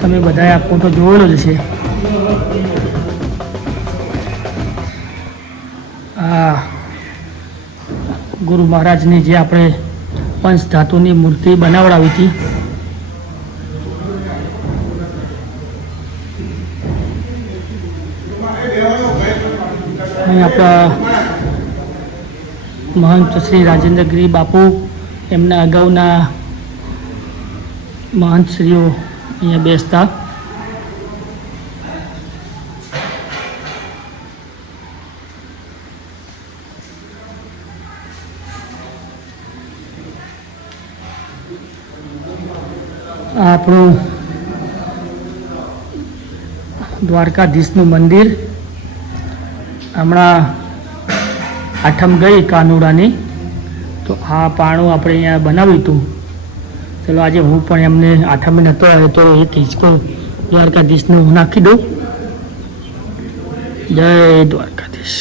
તમે બધાએ આ ફોટો જોયેલો જ છે. આ ગુરુ મહારાજની જે આપણે પંચ ધાતુની મૂર્તિ બનાવડાવી હતી. અહીં આપણા મહંત શ્રી રાજેન્દ્રગીરી બાપુ એમના અગાઉના મહંતશ્રીઓ અહીંયા બેસતા. આપણું દ્વારકાધીશનું મંદિર. હમણાં આઠમ ગઈ કાનુડાની. તો આ પાણું આપણે અહીંયા બનાવ્યું હતું. ચલો, આજે હું પણ એમને આઠમે નહોતો આવ્યો, તો એક હિંચકો દ્વારકાધીશને હું નાખી દઉં. જય દ્વારકાધીશ.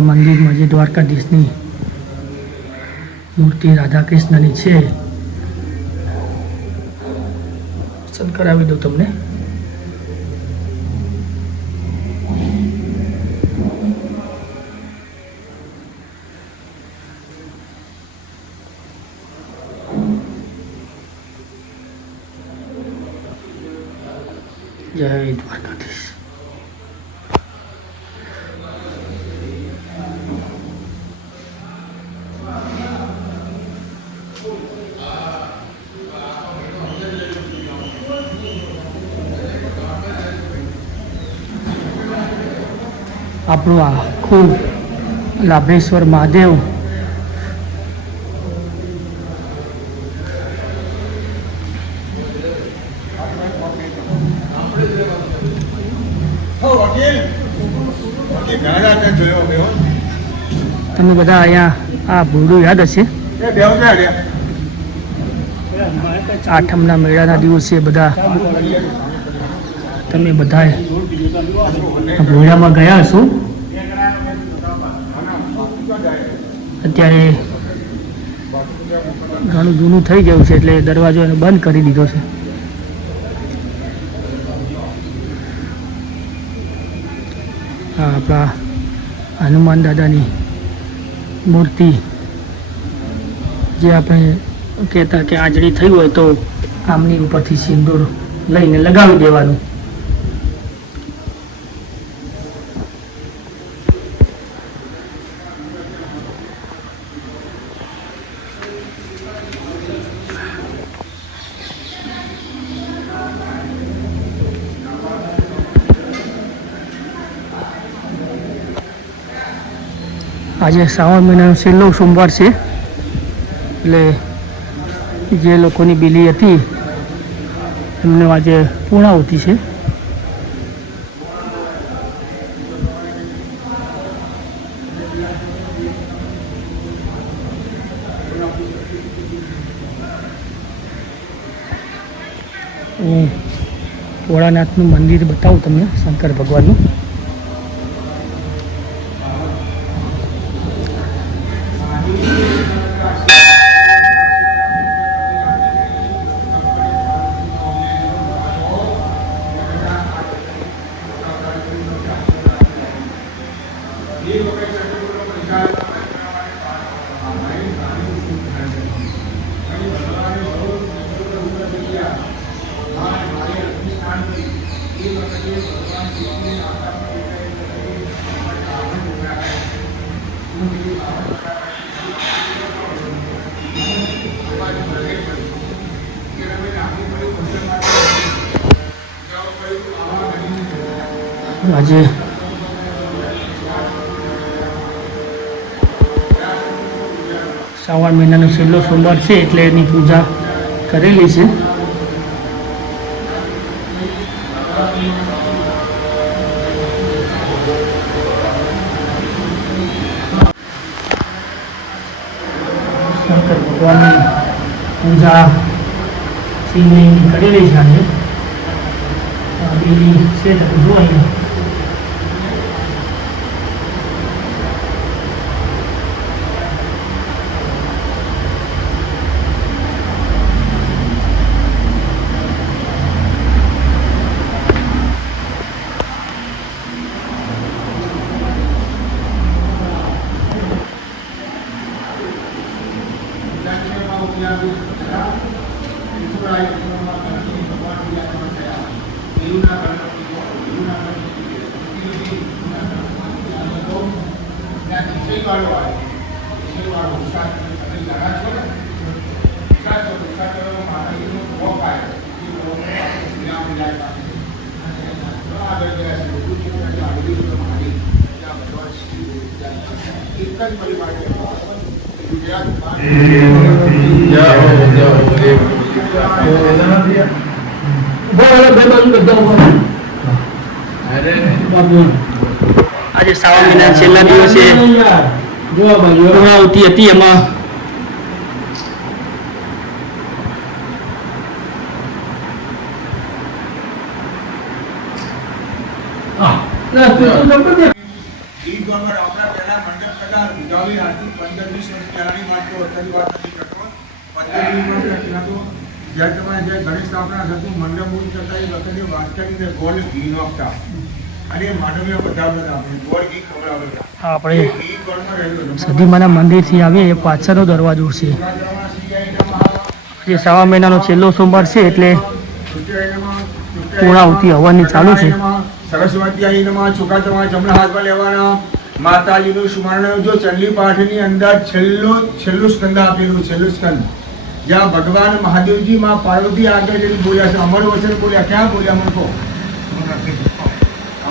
મંદિરમાં જે દ્વારકાધીશની મૂર્તિ રાધા કૃષ્ણની છે. દર્શન કરાવી દઉં તમને જય દ્વારકાધીશ આપણું આખું લાભેશ્વર મહાદેવ. તમે બધા અહીંયા આ ભૂડું યાદ હશે? આઠમના મેળાના દિવસે બધા તમે બધા ભોયડામાં ગયા છું અત્યારે ઘણું જૂનું થઈ ગયું છે, એટલે દરવાજો એને બંધ કરી દીધો છે. આપણા હનુમાન દાદાની મૂર્તિ, જે આપણે કહેતા કે આંજળી થઈ હોય તો આમની ઉપરથી સિંદૂર લઈને લગાવી દેવાનું. આજે શ્રાવણ મહિનાનો છેલ્લો સોમવાર છે. એટલે જે લોકોની બિલી હતી, એમને આજે પૂર્ણાવતી છે. હું ભોળાનાથનું મંદિર બતાવું તમને, શંકર ભગવાનનું. આજે શ્રાવણ મહિનાનો છેલ્લો સોમવાર છે એટલે એની પૂજા કરેલી છે. શંકર ભગવાનની પૂજા શિવલિંગની કરેલી છે આજે. છે તમે જુઓ અહીંયા. આજે શ્રાવણ મહિના છેલ્લા દિવસે પૂર્ણાવતી હતી એમાં ઈ ગોબર આપણા પહેલા મંડપ કદાચ ઉજાવી આજથી પંદર વીસ વર્ષ પહેલાની વાત તો અત્યારની વાત નથી કરતો પંદર વીસ વર્ષ પહેલા તો જ્યારે તમારે જે ગણેશ સ્થાપના થતું મંડપ મૂળ કરતા એ શ્રાવણ વાત છેલ્લા દિવસે ઘી હતી એમાં. જ્યાં તમારે બધા આપણે સ્થાપના થતું મંડપ કરતા એ ઘી ગોળમાં રહેલું સદીમાના મંદિરથી આવીએ એ પાછળનો દરવાજો છે. જે સવા મહિનાનો છેલ્લો સોમવાર છે એટલે પૂર્ણાહુતિ હવનની ચાલુ છે. સરસ્વતી ચોખા તમારા જમણા હાથમાં લેવાના. માતાજીનું સ્મરણ જો ચંડી પાઠની અંદર છેલ્લું છેલ્લું સ્કંદ આપેલું છેલ્લું સ્કંદ. જ્યાં ભગવાન મહાદેવજી માં પાર્વતી આગળ જેની બોલ્યા છે. અમર વચન બોલ્યા. ક્યાં બોલ્યા મને કહો?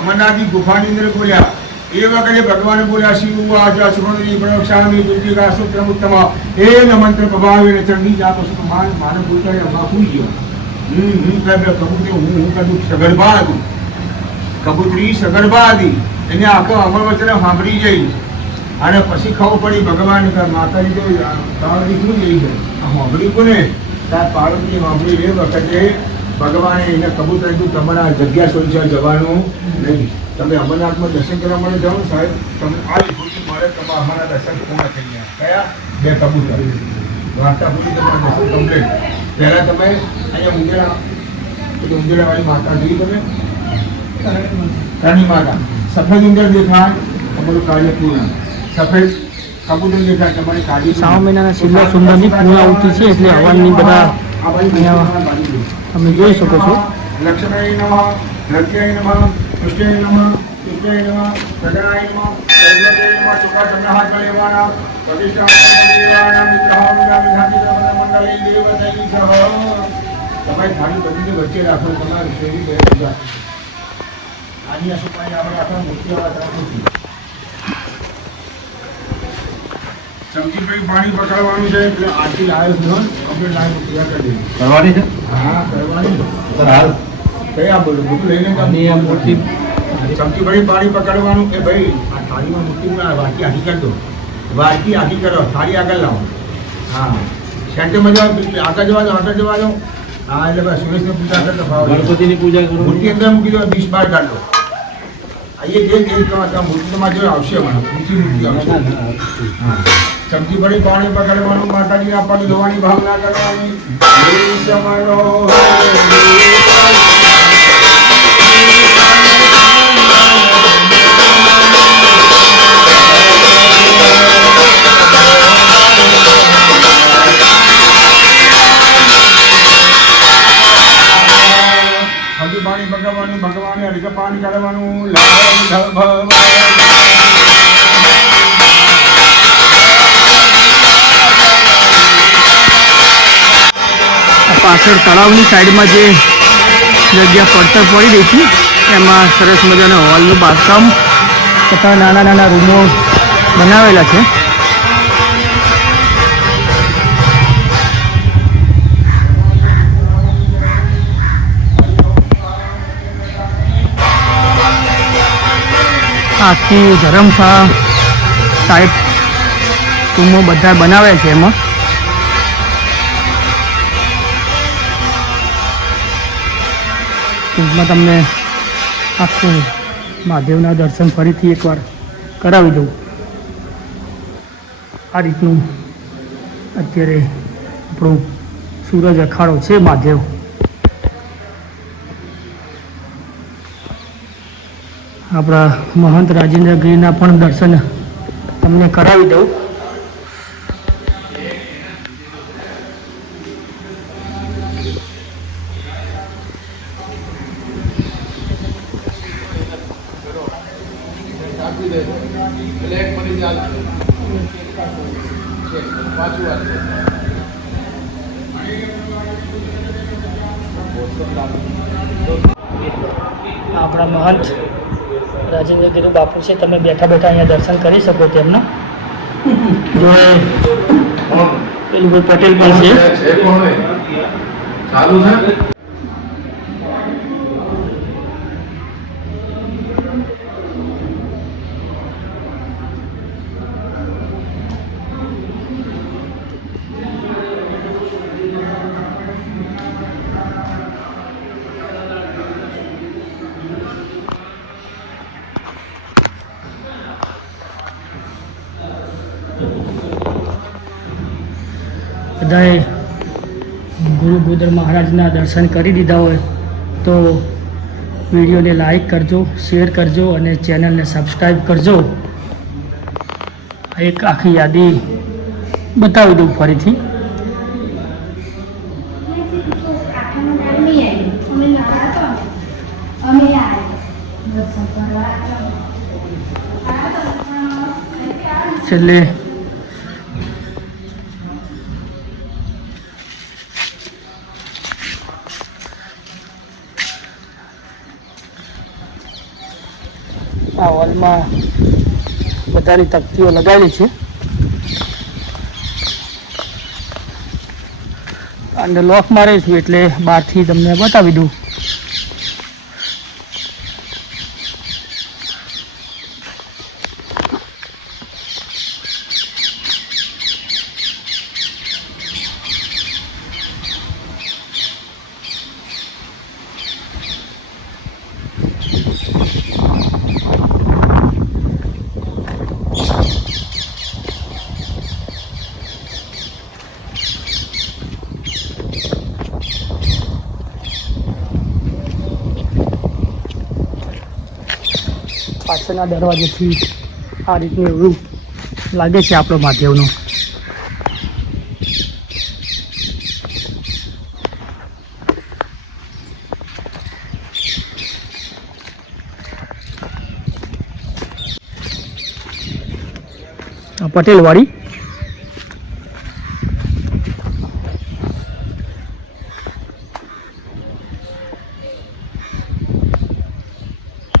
અમરનાથની ગુફાની અંદર બોલ્યા. એ વખતે ભગવાન બોલ્યા શિવ આજા સુગંધી પ્રવક્ષામી દુર્ગા સૂત્રમ ઉત્તમ એ નમંત્ર પ્રભાવીને ચંડી જાતો માન માનવ બોલતા હમણાં ભૂલી ગયો હમ હું કહે કબૂતરી હું હું કદું સગર્ભા હતું કબૂતરી સગર્ભા હતી એને આખો અમર વચન સાંભળી જઈ અને પછી ખબર પડી ભગવાન માતાજી તો તાળ શું જઈ ગયું આ સાંભળી કોને? તાર પાર્વતી સાંભળી એ વખતે ભગવાને એને કબૂલ રાખ્યું તમારે તમારા જગ્યા સોઈ જવાનું નહીં તમે અમરનાથમાં દર્શન કરવા માટે જાઓ ને સાહેબ તમે આ ખુશી મળે તમે અમારા દર્શન પૂર્ણ થઈ ગયા કયા બે કબૂતર વાર્તા પૂરી તમારા દર્શન કમ્પ્લીટ પહેલા તમે અહીંયા ઉંદેડા પેલી ઉંદેડાવાળી માતા જોઈ તમે રાણી માતા સફેદ ઉંદર દેખાય તમારું કાર્ય પૂર્ણ સફેદ કબૂતર દેખાય તમારી કાર્ય શ્રાવણ મહિનાના છેલ્લા સોમવારની આવતી છે એટલે હવાની બધા તમે જોઈ શકો છો. લક્ષ્મણાય નમઃ લક્ષ્યાય નમઃ કૃષ્ણાય નમઃ કૃષ્ણાય નમઃ સગનાય નમઃ હાથમાં લેવાના પ્રતિષ્ઠા લેવાના મિત્રહામિના વિધાતી મંડળી દેવતૈ સહ. તમારી બધીને વચ્ચે રાખો, તમારી શેરી બે આની અશુપાઈ આપણે આખા વાત રાખીશું ચમચીભાઈ પાણી પકડવાનું છે એટલે આખી લાયસ ન કમ્પ્લીટ લાયસ પૂરા કરી દેવી કરવાની છે? હા કરવાની સર હાલ. કયા બોલું? બુક લઈને આની આ મૂર્તિ ચમકીભાઈ પાણી પકડવાનું કે ભાઈ આ થાળીમાં મૂકી ના વાટકી આખી કરી દો. વાટકી આખી કરો થાળી આગળ લાવો. હા. સેન્ટરમાં જાઓ આગળ જવા દો આગળ જવા દો. હા એટલે ભાઈ સુરેશની પૂજા કરતા ભાવ. ગણપતિની પૂજા કરો. મૂર્તિ અંદર મૂકી દો વીસ બાર કાઢ દો. અહીંયા જે જે તમારે મૂર્તિમાં જો આવશે મને ઊંચી મૂર્તિ આવશે. હા. ચમચી ભરી પાણી પકડવાનું માતાજીના પગ ધોવાની ભાવના કરવાની. પાણી પકડવાનું, ભગવાને અર્ઘપાન કરવાનું. લાલ પાછળ તળાવની સાઈડમાં જે જગ્યા પડતર પડી રહી હતી એમાં સરસ મજાના હોલનું બાંધકામ તથા નાના નાના રૂમો બનાવેલા છે. આખી ધરમશાળા ટાઈપ રૂમો બધા બનાવે છે એમાં. ટૂંકમાં તમને આખું મહાદેવના દર્શન ફરીથી એકવાર કરાવી દઉં. આ રીતનું અત્યારે આપણું સૂરજ અખાડો છે મહાદેવ. આપણા મહંત રાજેન્દ્ર ગીરના પણ દર્શન તમને કરાવી દઉં આપણા મહંત રાજેન્દ્ર ગીરુ બાપુ છે તમે બેઠા બેઠા અહીંયા દર્શન કરી શકો તેમના. જો પેલું પટેલ પણ છે? ચાલુ છે? દર્શન કરી દીધા હોય તો વિડીયોને લાઈક કરજો શેર કરજો અને ચેનલને સબસ્ક્રાઈબ કરજો. એક આખી યાદી બતાવી દઉં ફરીથી. છેલ્લે આ હોલમાં બધાની તકતીઓ લગાવેલી છે. અને લોક મારે છું એટલે બહારથી તમને બતાવી દઉં. પાછળના દરવાજેથી આ રીતનું એવું લાગે છે આપણો મહાદેવનો. પટેલવાડી?